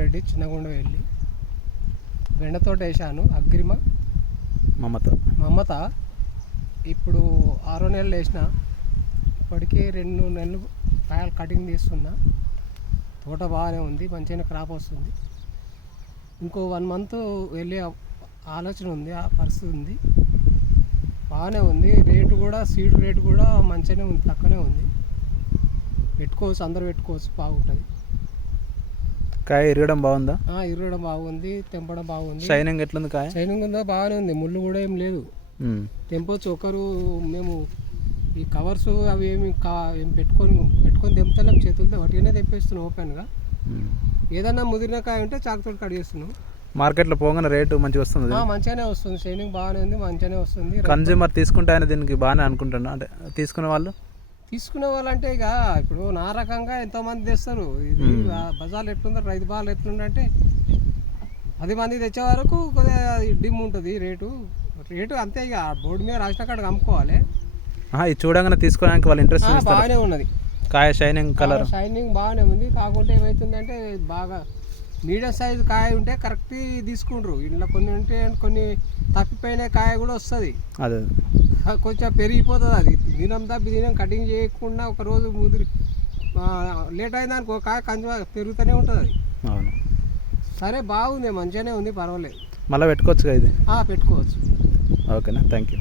రెడ్డి చిన్నగుండ వెళ్ళి బెండతోట వేసాను. అగ్రిమ మమత ఇప్పుడు 6 నెలలు వేసిన. ఇప్పటికీ 2 నెలలు కాయలు కటింగ్ తీస్తున్నా. తోట బాగానే ఉంది, మంచిగా క్రాప్ వస్తుంది. ఇంకో 1 మంత్ వెళ్ళే ఆలోచన ఉంది, ఆ పరిస్థితి ఉంది. బాగానే ఉంది. రేటు కూడా సీడ్ రేటు కూడా మంచిగానే ఉంది, తక్కువనే ఉంది. పెట్టుకోవచ్చు, అందరూ పెట్టుకోవచ్చు, బాగుంటుంది. కాయ ఇరగడం బాగుందా? ఇరగడం బాగుంది, తెంపడం బాగుంది. షైనింగ్ ఎట్లుంది? కాయ షైనింగ్ ఉందా? బాగానే ఉంది. ముళ్ళు కూడా ఏం లేదు, తెంపొచ్చు. ఒకరు మేము ఈ కవర్స్ అవి ఏమి పెట్టుకొని తెంపుతలేం, చేతులతో వాటినే తెంపేస్తున్నాం ఓపెన్గా. ఏదన్నా ముదిరిన కాయ ఉంటే చాకుతో కట్ చేస్తున్నాం. మార్కెట్లో పోగానే రేటు మంచిగా వస్తుంది? మంచిగానే వస్తుంది, షైనింగ్ బాగానే ఉంది, మంచిగానే వస్తుంది. కన్జ్యూమర్ తీసుకుంటే ఆయన దీనికి బాగానే అనుకుంటున్నా, అంటే తీసుకునే వాళ్ళంటే ఇక ఇప్పుడు నా రకంగా ఎంతోమంది తెస్తారు. ఇది బజార్లు ఎట్లుందో, రైతు బాలు ఎట్లుందంటే 10 మంది తెచ్చే వరకు కొద్దిగా డిమ్ ఉంటుంది రేటు అంతే. ఇక బోర్డు మీద రాసిన కాడికి అమ్ముకోవాలి. ఇది చూడగానే తీసుకోవడానికి వాళ్ళు ఇంట్రెస్ట్ బాగానే ఉన్నది. కాయ షైనింగ్ కలర్ షైనింగ్ బాగానే ఉంది. కాకుంటే ఏమవుతుందంటే బాగా మీడియం సైజు కాయ ఉంటే కరెక్ట్ తీసుకుంటారు. ఇంట్లో కొన్ని ఉంటే కొన్ని తప్పిపోయిన కాయ కూడా వస్తుంది, అదే కొంచెం పెరిగిపోతుంది. అది దినం కటింగ్ చేయకుండా ఒక రోజు ముదిరి లేట్ అయిందానికి ఒక కాయ కొంచెం పెరుగుతూనే ఉంటుంది అది. అవును, సరే బాగుంది, మంచిగానే ఉంది, పర్వాలేదు. మళ్ళీ పెట్టుకోవచ్చు ఇది? పెట్టుకోవచ్చు. ఓకేనా, థ్యాంక్ యూ.